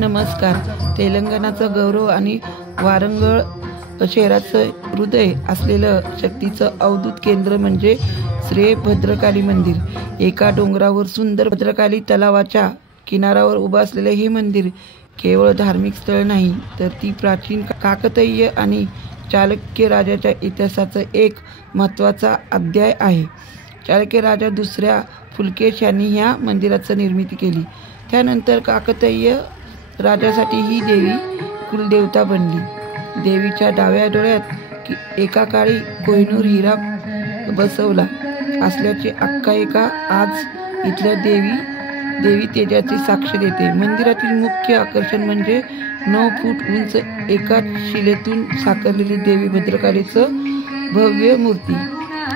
नमस्कार. तेलंगणाचं गौरव आणि वारंगळ शहराचं हृदय असलेलं शक्तीचं अवधूत केंद्र म्हणजे श्री भद्रकाली मंदिर. एका डोंगरावर सुंदर भद्रकाली तलावाच्या किनाऱ्यावर उभं असलेलं हे मंदिर केवळ धार्मिक स्थळ नाही, तर ती प्राचीन काकतीय आणि चालुक्य राजाच्या इतिहासाचा एक महत्त्वाचा अध्याय आहे. चालुक्य राजा दुसऱ्या पुलकेश यांनी ह्या मंदिराची निर्मिती केली. त्यानंतर काकतीय राजासाठी ही देवी कुलदेवता बनली. देवीच्या डाव्या डोळ्यात एका काळी कोहिनूर हिरा बसवला असल्याची आख्यायिका आज इथल्या देवी तेजाची साक्ष देते. मंदिरातील मुख्य आकर्षण म्हणजे 9 फूट उंच एका शिलेतून साकारलेली देवी भद्रकालीचं भव्य मूर्ती.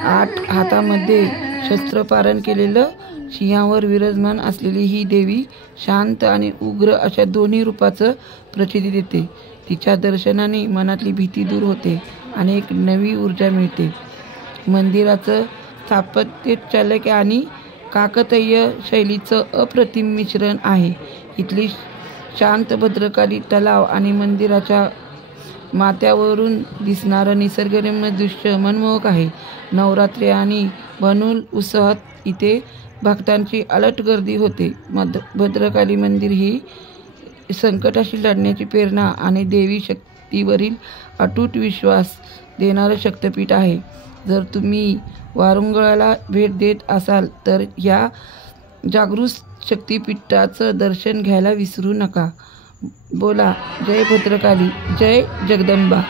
8 हातामध्ये शस्त्रपारण केलेलं सिंहावर विराजमान असलेली ही देवी शांत आणि उग्र अशा दोन्ही रूपाचं प्रचिती देते. तिच्या दर्शनाने मनातली भीती दूर होते आणि एक नवी ऊर्जा मिळते. मंदिराचं स्थापत्य चालुक्य आणि काकतीय शैलीचं अप्रतिम मिश्रण आहे. इथली शांत भद्रकाली तलाव आणि मंदिराच्या माथ्यावरून दिसणारं निसर्गरम्य दृश्य मनमोहक आहे. नवरात्री आणि बनूल उत्सवात इथे भक्तांची अल्लट गर्दी होते. भद्रकाली मंदिर ही संकटाशी लढण्याची प्रेरणा आणि देवी शक्तीवरील अतूट विश्वास देणारं शक्तिपीठ आहे. जर तुम्ही वारंगळला भेट देत असाल तर ह्या जागृत शक्तिपीठाचं दर्शन घ्यायला विसरू नका. बोला जय भद्रकाली, जय जगदंबा.